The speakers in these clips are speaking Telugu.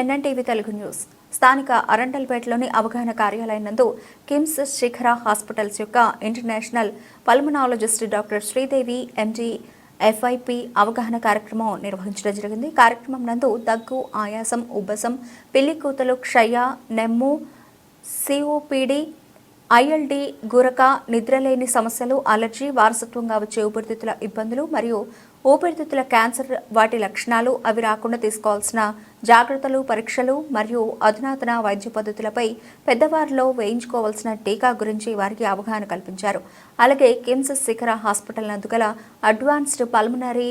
NNTV Telugu news. స్థానిక అరంటల్పేటలోని అవగాహన కార్యాలయం నందు కిమ్స్ శిఖర హాస్పిటల్స్ యొక్క international pulmonologist doctor Sridevi MD FIP అవగాహన కార్యక్రమం నిర్వహించడం జరిగింది. కార్యక్రమం నందు దగ్గు ఆయాసం ఉబ్బసం పిల్లి కూతలు క్షయ నెమ్ము సిఓపిడి ఐఎల్డి గురక నిద్రలేని సమస్యలు అలర్జీ వారసత్వంగా వచ్చే ఊపిరితిత్తుల ఇబ్బందులు మరియు ఊపిరితిత్తుల క్యాన్సర్ వాటి లక్షణాలు అవి రాకుండా తీసుకోవాల్సిన జాగ్రత్తలు పరీక్షలు మరియు అధునాతన వైద్య పద్ధతులపై పెద్దవారిలో వేయించుకోవాల్సిన టీకా గురించి వారికి అవగాహన కల్పించారు. అలాగే కిమ్స్ శిఖర హాస్పిటల్ నందుగల అడ్వాన్స్డ్ పల్మనరీ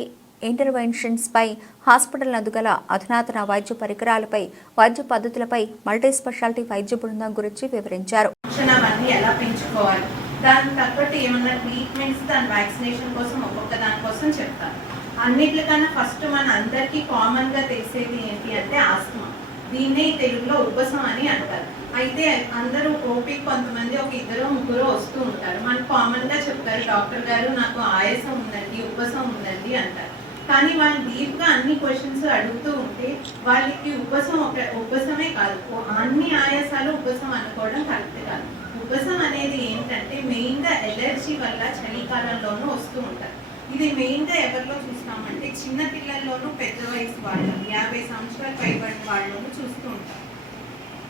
ఇంటర్వెన్షన్స్పై హాస్పిటల్ నందుగల అధునాతన వైద్య పరికరాలపై వైద్య పద్ధతులపై మల్టీ స్పెషాలిటీ వైద్య బృందం గురించి వివరించారు. దానికి తగ్గట్టు ఏమన్నా ట్రీట్మెంట్స్ దాని వ్యాక్సినేషన్ కోసం ఒక్కొక్క దానికోసం చెప్తాను. అన్నిట్లకన్నా ఫస్ట్ మన అందరికీ కామన్గా తెలిసేది ఏంటి అంటే ఆస్తమా. దీన్నే తెలుగులో ఉపశమ అని అంటారు. అయితే అందరూ ఓపిక కొంతమంది ఒక ఇద్దరు ముగ్గురు వస్తూ ఉంటారు. మనకు కామన్గా చెప్తారు డాక్టర్ గారు నాకు ఆయాసం ఉందండి ఉబ్బసం ఉందండి అంటారు. కానీ వాళ్ళు డీప్గా అన్ని క్వశ్చన్స్ అడుగుతూ ఉంటే వాళ్ళకి ఉపసం ఒక ఉపసమే కాదు. అన్ని ఆయాసాలు ఉపసం అనుకోవడం కరెక్ట్ కాదు. ఉపసం అనేది ఏంటంటే మెయిన్గా ఎలర్జీ వల్ల చలికాలంలోనూ వస్తూ ఉంటారు. ఇది మెయిన్గా ఎవరిలో చూస్తామంటే చిన్న పిల్లల్లోనూ పెద్ద వయసు వాళ్ళు యాభై సంవత్సరాలు పైబడిన వాళ్ళలోనూ చూస్తూ ఉంటాం.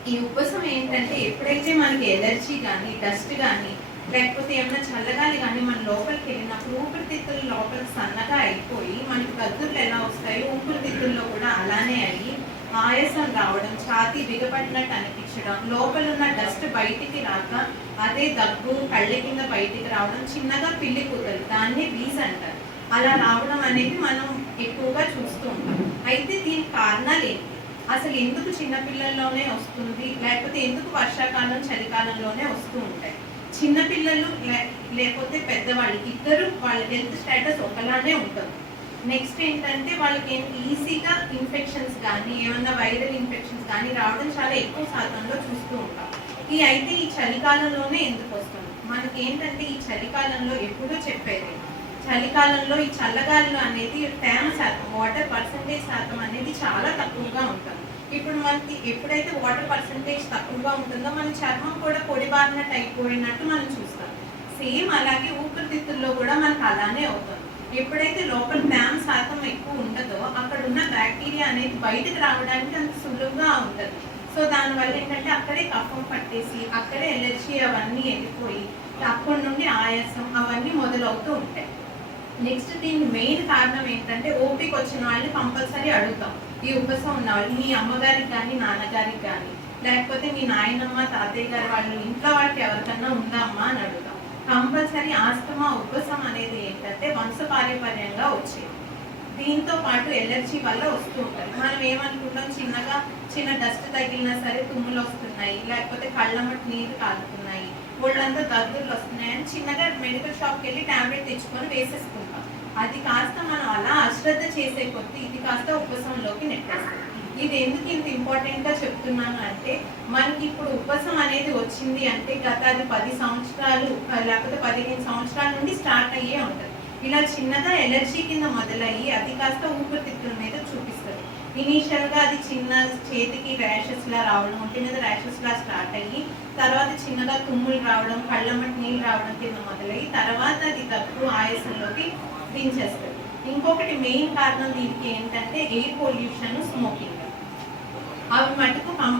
ఈ ఉపసం ఏంటంటే ఎప్పుడైతే మనకి ఎలర్జీ కానీ డస్ట్ కానీ లేకపోతే ఏమైనా చల్లగాలి కానీ మన లోపలికి వెళ్ళినప్పుడు ఊపిరితిత్తుల లోపల సన్నగా అయిపోయి మనకి గద్దుర్లు ఎలా వస్తాయో ఊపిరితిత్తుల్లో కూడా అలానే అయ్యి ఆయాసం రావడం ఛాతీ బిగపడినట్టు అనిపించడం లోపల ఉన్న డస్ట్ బయటికి రాక అదే దగ్గు కళ్ళ కింద బయటికి రావడం చిన్నగా పిల్లి కూతలు దాన్ని వీజ్ అంటారు. అలా రావడం అనేది మనం ఎక్కువగా చూస్తూ ఉంటాం. అయితే దీనికి కారణాలు ఏంటి? అసలు ఎందుకు చిన్నపిల్లల్లోనే వస్తుంది? లేకపోతే ఎందుకు వర్షాకాలం చలికాలంలోనే వస్తూ ఉంటాయి? చిన్నపిల్లలు లే- లేకపోతే పెద్దవాళ్ళు ఇద్దరు వాళ్ళ హెల్త్ స్టేటస్ ఒకలానే ఉంటుంది. నెక్స్ట్ ఏంటంటే వాళ్ళకి ఈజీగా ఇన్ఫెక్షన్స్ కానీ ఏమన్నా వైరల్ ఇన్ఫెక్షన్స్ కానీ రావడం చాలా ఎక్కువ శాతంలో చూస్తూ ఉంటాం. ఈ అయితే ఈ చలికాలంలోనే ఎందుకు వస్తుంది? మనకి ఏంటంటే ఈ చలికాలంలో ఎప్పుడూ చెప్పేది. చలికాలంలో ఈ చల్లగాలులు అనేది తేమ శాతం వాటర్ పర్సంటేజ్ శాతం అనేది చాలా తక్కువగా ఉంటుంది. ఇప్పుడు మనకి ఎప్పుడైతే వాటర్ పర్సంటేజ్ తక్కువగా ఉంటుందో మన చర్మం కూడా పొడిబారినట్టు అయిపోయినట్టు మనం చూస్తాం. సేమ్ అలాగే ఊపిరితిత్తుల్లో కూడా మనకు అలానే అవుతుంది. ఎప్పుడైతే లోపల మ్యామ్ శాతం ఎక్కువ ఉండదో అక్కడ ఉన్న బ్యాక్టీరియా అనేది బయటకు రావడానికి అంత సులువుగా ఉంటుంది. సో దానివల్ల ఏంటంటే అక్కడే కఫం పట్టేసి అక్కడే ఎలర్జీ అవన్నీ వెళ్ళిపోయి అక్కడి నుండి ఆయాసం అవన్నీ మొదలవుతూ ఉంటాయి. నెక్స్ట్ దీని మెయిన్ కారణం ఏంటంటే ఓపిక వచ్చిన వాళ్ళని కంపల్సరీ అడుగుతాం. ఈ ఉపసం ఉన్న వాళ్ళు మీ అమ్మగారికి కానీ నాన్నగారికి కానీ లేకపోతే మీ నాయనమ్మ తాతయ్య గారు వాళ్ళు ఇంట్లో వాళ్ళకి ఎవరికన్నా ఉందా అమ్మా అని అడుగుతాం. కంపల్సరీ ఆస్తమా ఉబ్బసం అనేది ఏంటంటే వంశపారంపర్యంగా వచ్చేది. దీంతో పాటు ఎలర్జీ వల్ల వస్తూ ఉంటుంది. మనం ఏమనుకుంటాం? చిన్నగా చిన్న డస్ట్ తగిలినా సరే తుమ్ములు వస్తున్నాయి లేకపోతే కళ్ళ నీరు కాలుతున్నాయి ఒళ్ళంతా దద్దులు వస్తున్నాయి అని చిన్నగా మెడికల్ షాప్కి వెళ్ళి టాబ్లెట్ తెచ్చుకొని వేసేసుకుంటాం. అది కాస్త మనం అలా అశ్రద్ధ చేసే కొద్దీ ఇది కాస్త ఉపశంలోకి నెట్టేస్తాం ఇది ఎందుకు ఇంత ఇంపార్టెంట్గా చెప్తున్నాను అంటే మనకి ఇప్పుడు ఉపసం అనేది వచ్చింది అంటే గత అది పది సంవత్సరాలు లేకపోతే పదిహేను సంవత్సరాల నుండి స్టార్ట్ అయ్యే ఉంటుంది. ఇలా చిన్నగా ఎలర్జీ కింద మొదలయ్యి అది కాస్త ఊపిరితిత్తుల మీద చూపిస్తుంది. ఇనీషియల్గా అది చిన్న చేతికి ర్యాషెస్లా రావడం ఒంటి మీద ర్యాషెస్లా స్టార్ట్ అయ్యి తర్వాత చిన్నగా తుమ్ములు రావడం కళ్ళ నీళ్ళు రావడం కింద మొదలయ్యి తర్వాత అది తక్కువ ఆయాసంలోకి దించేస్తుంది. ఇంకొకటి మెయిన్ కారణం దీనికి ఏంటంటే ఎయిర్ పొల్యూషన్ స్మోకింగ్. అవి మటుకు కంపల్సరీ